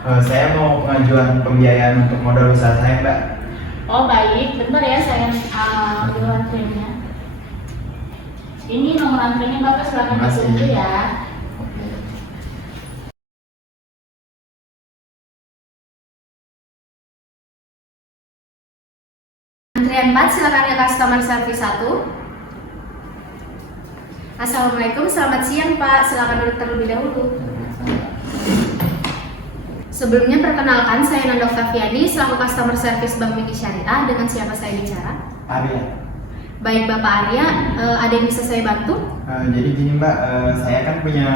Saya mau pengajuan pembiayaan untuk modal usaha saya, Mbak. Oh baik, bentar ya saya ambil antriannya. Ini nomor antriannya Bapak, silakan Makasih. ditunggu ya. Oke. Antrian 4, silakan ke customer service 1. Assalamualaikum, selamat siang Pak. Silakan duduk terlebih dahulu. Sebelumnya perkenalkan, saya Nanda Oktaviani selaku customer service Bank Mini Syariah. Dengan siapa saya bicara? Arya. Baik Bapak Arya, ada yang bisa saya bantu? Jadi gini, Mbak, saya kan punya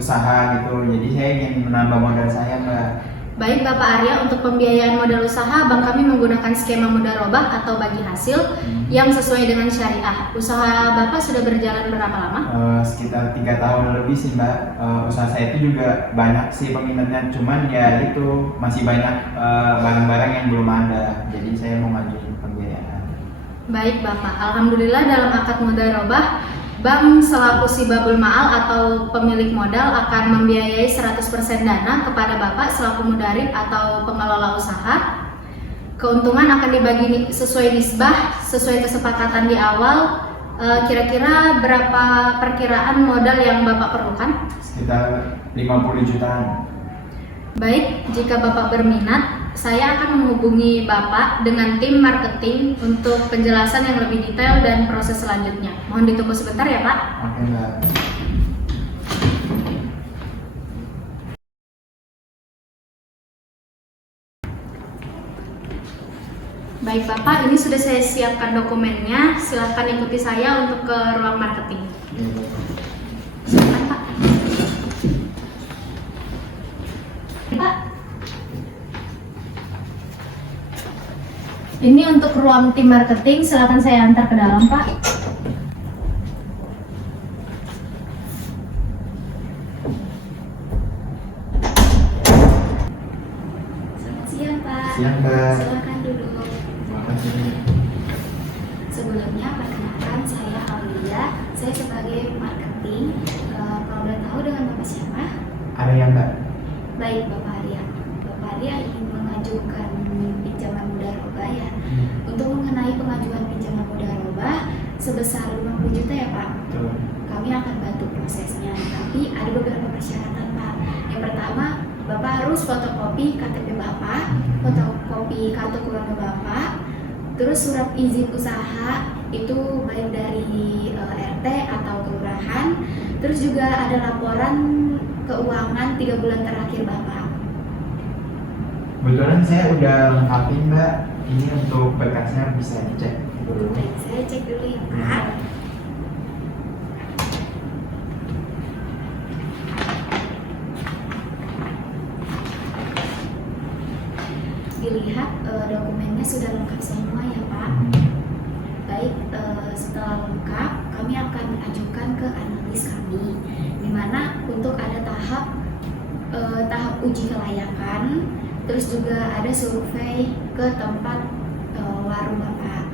usaha gitu, jadi saya ingin menambah modal saya, Mbak. Baik Bapak Arya, untuk pembiayaan modal usaha, bank kami menggunakan skema mudharabah atau bagi hasil yang sesuai dengan syariah. Usaha Bapak sudah berjalan berapa lama? Sekitar 3 tahun lebih sih, Mbak. Usaha saya itu juga banyak sih peminatnya, cuman ya itu masih banyak barang-barang yang belum ada, jadi saya mau ngajuin pembiayaan. Baik Bapak, Alhamdulillah dalam akad mudharabah, bank selaku sibabul ma'al atau pemilik modal akan membiayai 100% dana kepada Bapak selaku mudarib atau pengelola usaha. Keuntungan akan dibagi sesuai nisbah, sesuai kesepakatan di awal. Kira-kira berapa perkiraan modal yang Bapak perlukan? Sekitar 50 jutaan. Baik, jika Bapak berminat, saya akan menghubungi Bapak dengan tim marketing untuk penjelasan yang lebih detail dan proses selanjutnya. Mohon ditunggu sebentar ya Pak. Oke, Mbak. Baik Bapak, ini sudah saya siapkan dokumennya. Silahkan ikuti saya untuk ke ruang marketing. Silakan Pak. Pak, ini untuk ruang tim marketing. Silahkan saya antar ke dalam Pak. Selamat siang Pak. Siang, Mbak. Silakan duduk. Terima kasih. Sebelumnya perkenalkan, saya Aulia. Saya sebagai marketing. Kalau boleh tahu dengan Bapak siapa? Arya, Mbak. Baik Bapak Arya. Bapak Arya ingin mengajukan pinjaman mudharabah ya. Untuk mengenai pengajuan pinjaman mudharabah sebesar 50 juta ya Pak. Betul. Kami akan bantu prosesnya. Tapi ada beberapa persyaratan Pak. Yang pertama, Bapak harus fotokopi KTP Bapak, fotokopi kartu keluarga Bapak, terus surat izin usaha itu baik dari RT atau kelurahan, terus juga ada laporan keuangan 3 bulan terakhir Bapak. Kebetulan saya udah lengkapin, Mbak. Ini untuk berkasnya bisa dicek dulu. Baik, saya cek dulu ya Pak. Dilihat dokumennya sudah lengkap semua ya Pak. Baik, setelah lengkap kami akan ajukan ke analis kami, di mana untuk ada tahap uji kelayakan, terus juga ada survei ke tempat warung Bapak.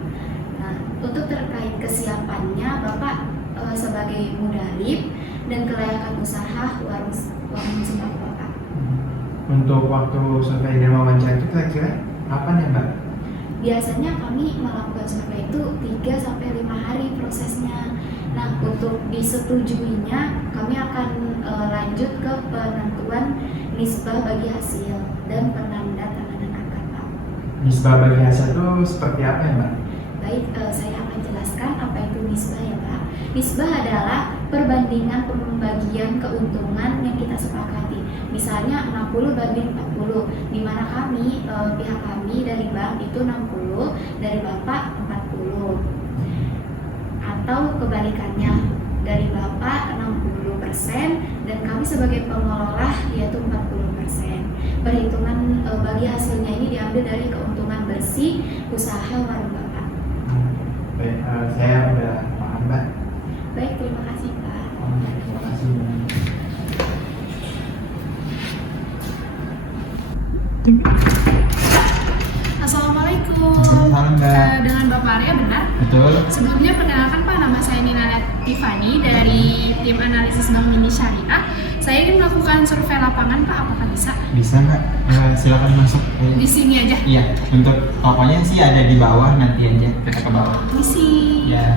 Nah, untuk terkait kesiapannya Bapak sebagai mudarib dan kelayakan usaha warung sembako Bapak. Untuk waktu survei dan wawancara itu kira-kira kapan ya, Mbak? Biasanya kami melakukan survei itu 3-5 hari prosesnya. Nah, untuk disetujuinya kami akan lanjut ke penentuan nisbah bagi hasil dan penandatanganan akad Pak. Nisbah bagi hasil itu seperti apa ya, Mbak? Baik, saya akan jelaskan apa itu nisbah ya Pak. Nisbah adalah perbandingan pembagian keuntungan yang kita sepakati. Misalnya 60/40, di mana kami, pihak kami dari bank itu 60, dari Bapak 40. Atau kebalikannya, dari Bapak 60% dan kami sebagai pengelola yaitu 40%. Perhitungan bagi hasilnya ini diambil dari keuntungan bersih usaha warung Bapak. Baik, saya udah paham, Mbak. Baik, terima kasih Pak. Terima kasih, Mbak. Assalamualaikum. Waalaikumsalam, Mbak. Dengan Bapak Arya benar? Betul. Sebelumnya perkenalkan Pak, nama saya Nina Tiffany dari tim analisis Bank Mini Syariah. saya ingin melakukan survei lapangan Pak, apakah bisa? Bisa Mbak. Silakan masuk. Di sini aja. Iya, untuk tokonya sih ada di bawah, nanti aja kita ke bawah. Misi. Ya.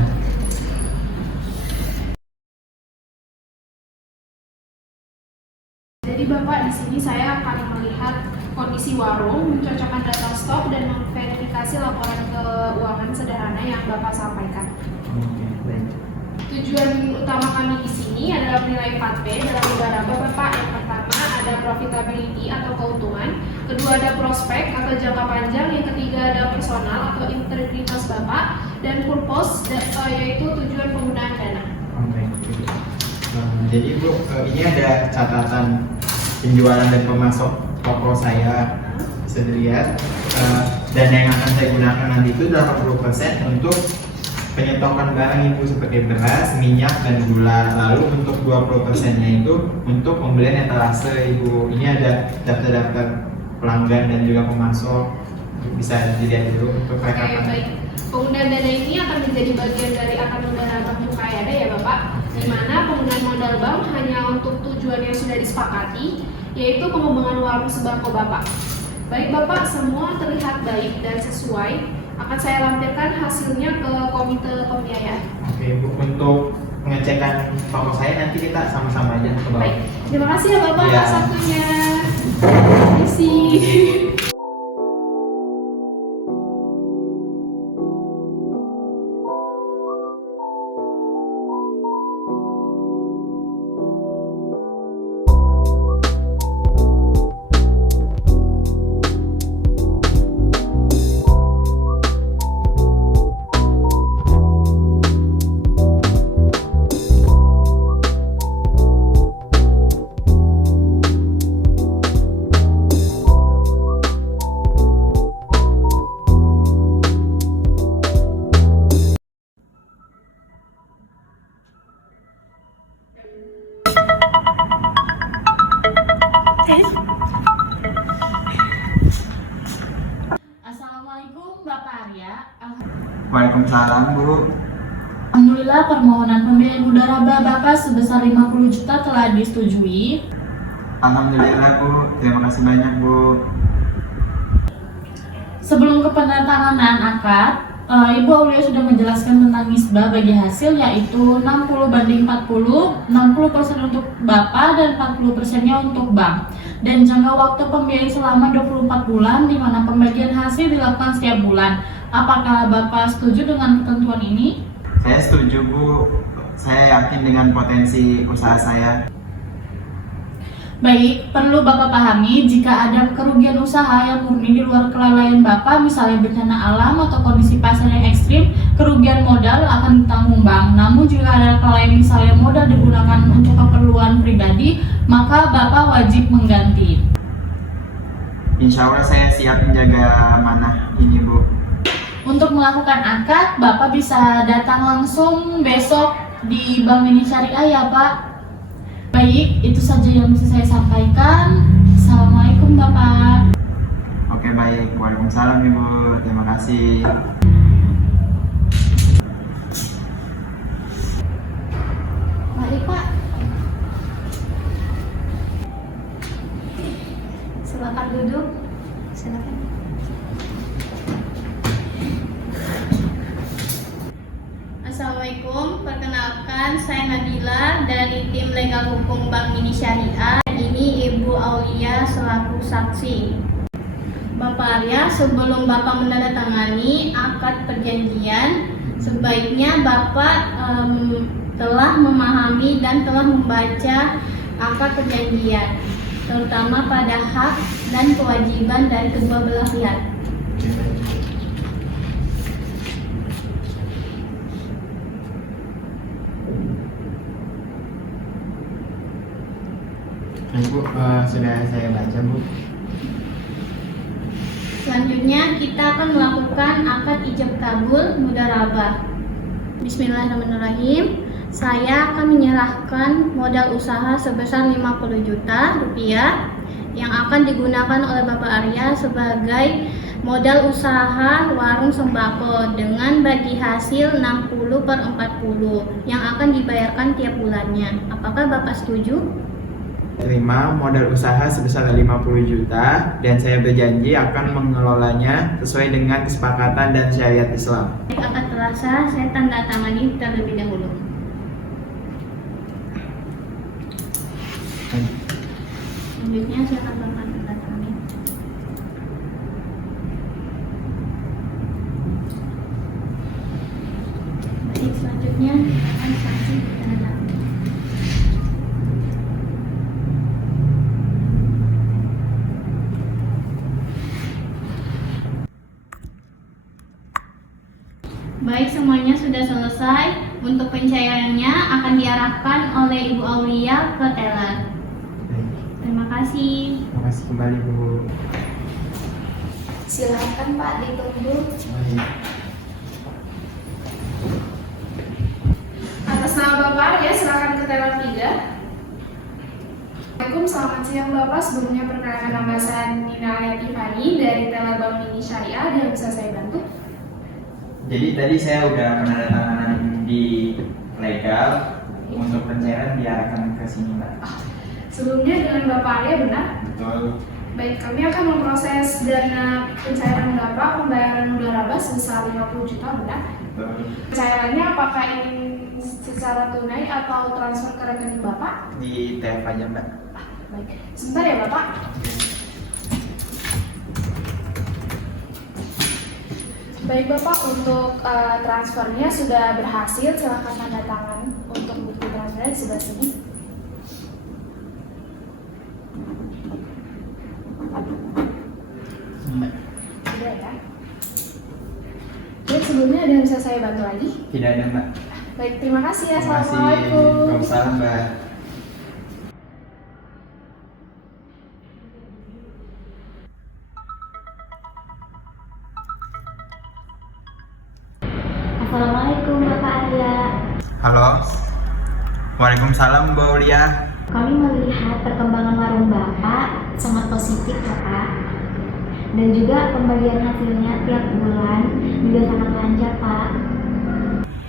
Jadi Bapak, di sini saya akan melihat kondisi warung, mencocokkan data stok dan memverifikasi laporan keuangan sederhana yang Bapak sampaikan. Oke, baik. Tujuan utama kami di sini adalah penilaian 4P dalam mudaraba Bapak. Yang pertama ada profitability atau keuntungan, kedua ada prospek atau jangka panjang, yang ketiga ada personal atau integritas Bapak, dan purpose yaitu tujuan penggunaan dana. Oke. Jadi Bu, ini ada catatan penjualan dan pemasok toko saya, bisa dilihat. Dan yang akan saya gunakan nanti itu 80% untuk penyetokan barang Ibu seperti beras, minyak, dan gula. Lalu untuk 20%-nya itu untuk pembelian etalase Ibu. Ini ada daftar-daftar pelanggan dan juga pemasok. Bisa dilihat dulu untuk Oke, rekapan. baik. Penggunaan dana ini akan menjadi bagian dari akad mudaraba Mukayada ya Bapak, di mana penggunaan modal bank hanya untuk tujuan yang sudah disepakati, yaitu pengembangan warung sembako Bapak. Baik Bapak, semua terlihat baik dan sesuai. Akan saya lampirkan hasilnya ke komite pembiayaan. Oke Bu, untuk pengecekan toko saya nanti kita sama-sama aja ke bawah. Baik, terima kasih ya Bapak Iya. atas waktunya. Permisi. Assalamualaikum Bapak Arya. Waalaikumsalam Bu. Alhamdulillah permohonan pembelian mudaraba Bapak sebesar 50 juta telah disetujui. Alhamdulillah Bu, terima kasih banyak Bu. Sebelum kepenandatanganan akad, Ibu Aulia sudah menjelaskan tentang nisbah bagi hasil, yaitu 60/40, 60% untuk Bapak dan 40%-nya untuk bank. Dan jangka waktu pembiayaan selama 24 bulan, di mana pembagian hasil dilakukan setiap bulan. Apakah Bapak setuju dengan ketentuan ini? Saya setuju Bu. Saya yakin dengan potensi usaha saya. Baik, perlu Bapak pahami jika ada kerugian usaha yang murni di luar kelalaian Bapak, misalnya bencana alam atau kondisi pasar yang ekstrim, kerugian modal akan ditanggung bank. Namun jika ada kelalaian misalnya modal digunakan untuk keperluan pribadi, maka Bapak wajib mengganti. Insya Allah saya siap menjaga amanah ini Bu. Untuk melakukan akad, Bapak bisa datang langsung besok di Bank Mini Syariah ya Pak. Baik, itu saja yang bisa saya sampaikan. Assalamualaikum Bapak. Oke baik, waalaikumsalam Ibu. Terima kasih. Mari Pak. Silakan duduk. Silakan. Assalamualaikum, perkenalkan saya Nabila dari tim legal hukum Bank Mini Syariah. Ini Ibu Aulia selaku saksi. Bapak Arya, sebelum Bapak menandatangani akad perjanjian, sebaiknya Bapak telah memahami dan telah membaca akad perjanjian, terutama pada hak dan kewajiban dari kedua belah pihak. Bu, sudah saya baca Bu. Selanjutnya kita akan melakukan akad ijab kabul mudarabah. Bismillahirrahmanirrahim. Saya akan menyerahkan modal usaha sebesar 50 juta rupiah yang akan digunakan oleh Bapak Arya sebagai modal usaha warung sembako dengan bagi hasil 60/40 yang akan dibayarkan tiap bulannya. Apakah Bapak setuju? terima modal usaha sebesar 50 juta dan saya berjanji akan mengelolanya sesuai dengan kesepakatan dan syariat Islam. Akad telah sah, saya tanda tangani terlebih dahulu. Selanjutnya silakan Bapak tanda tangani. Baik, selanjutnya silakan saksi tanda tangani. Baik, semuanya sudah selesai. Untuk pencairannya akan diarahkan oleh Ibu Aulia ke teller. Terima kasih. Terima kasih kembali Bu. Silakan Pak ditunggu. Atas nama Bapak ya, silakan ke teller 3. Assalamualaikum, selamat siang Bapak. Sebelumnya perkenalkan nama saya Nina Tiffany dari teller Bank Mini Syariah. Ada yang bisa saya bantu? Jadi tadi saya udah penandatanganan di legal untuk pencairan diarahkan ke sini Mbak. Sebelumnya dengan Bapak Arya benar? Betul. Baik, kami akan memproses dana pencairan Bapak pembayaran modal laba sebesar 50 juta benar? Betul. Pencairannya apakah ingin secara tunai atau transfer ke rekening Bapak? Di TF aja Mbak. Baik, sebentar ya Bapak. Baik Bapak, untuk transfernya sudah berhasil. Silakan tanda tangan untuk bukti transfernya di sebelah sini. Sudah ya. Baik, sebelumnya ada yang bisa saya bantu lagi? Tidak ada Mbak. Baik, terima kasih ya. Terima kasih. Assalamualaikum. Waalaikumsalam Mbak. Assalamualaikum Bapak Arya. Halo. Waalaikumsalam Bu Aulia. Kami melihat perkembangan warung Bapak sangat positif ya Pak. Dan juga pembagian hasilnya tiap bulan juga sangat lancar Pak.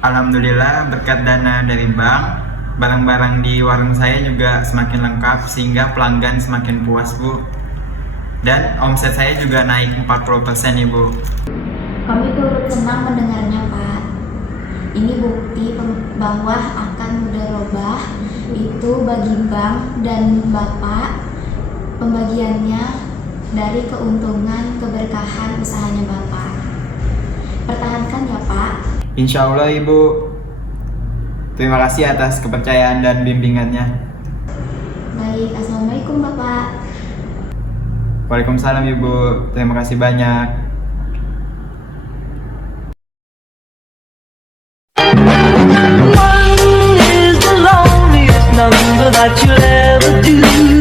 Alhamdulillah berkat dana dari bank, barang-barang di warung saya juga semakin lengkap sehingga pelanggan semakin puas Bu. Dan omset saya juga naik 40% Ibu. Kami turut senang mendengarnya Pak. Ini bukti bahwa akan mudharabah itu bagi bank dan Bapak pembagiannya dari keuntungan keberkahan usahanya Bapak. Pertahankan ya Pak. Insya Allah Ibu. Terima kasih atas kepercayaan dan bimbingannya. Baik, Assalamualaikum Bapak. Waalaikumsalam Ibu. Terima kasih banyak. One is the loneliest number that you'll ever do.